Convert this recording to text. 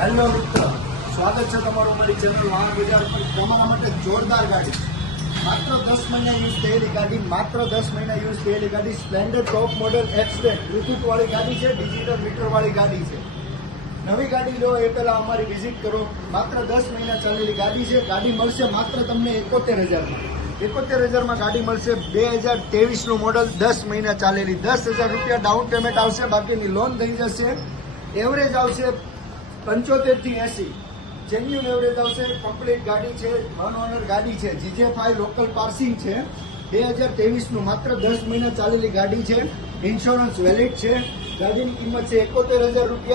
Hello મિત્ર, સ્વાગત છે તમારું અમારી ચેનલ વાહન બજાર પર. તમારા માટે જોરદાર ગાડી, માત્ર 10 મહિના યુઝ થયેલી ગાડી, માત્ર 10 મહિના યુઝ થયેલી ગાડી. સ્પ્લેન્ડર ટોપ મોડેલ એક્સટેન્ટ બ્લૂટૂથ વાળી ગાડી છે, ડિજિટલ મીટર વાળી ગાડી છે. નવી ગાડી લો એ પહેલા અમારી વિઝિટ કરો. માત્ર 10 મહિના ચાલેલી ગાડી છે. ગાડી મળશે માત્ર તમને 71,000માં. 71,000માં ગાડી મળશે. 2023નું મોડલ, 10 મહિના ચાલેલી. 10,000 રૂપિયા ડાઉન પેમેન્ટ આવશે, બાકીની લોન થઈ જશે. એવરેજ આવશે 75 થી 80. જેન્યુઅન એવરેજ આવશે. કમ્પ્લીટ ગાડી છે, નોન ઓનર ગાડી છે, GJ5 લોકલ પાર્સિંગ છે. 2023નું માત્ર 10 મહિના ચાલેલી ગાડી છે. ઇન્સ્યોરન્સ વેલિડ છે. ગાડીની કિંમત છે 71,000 રૂપિયા.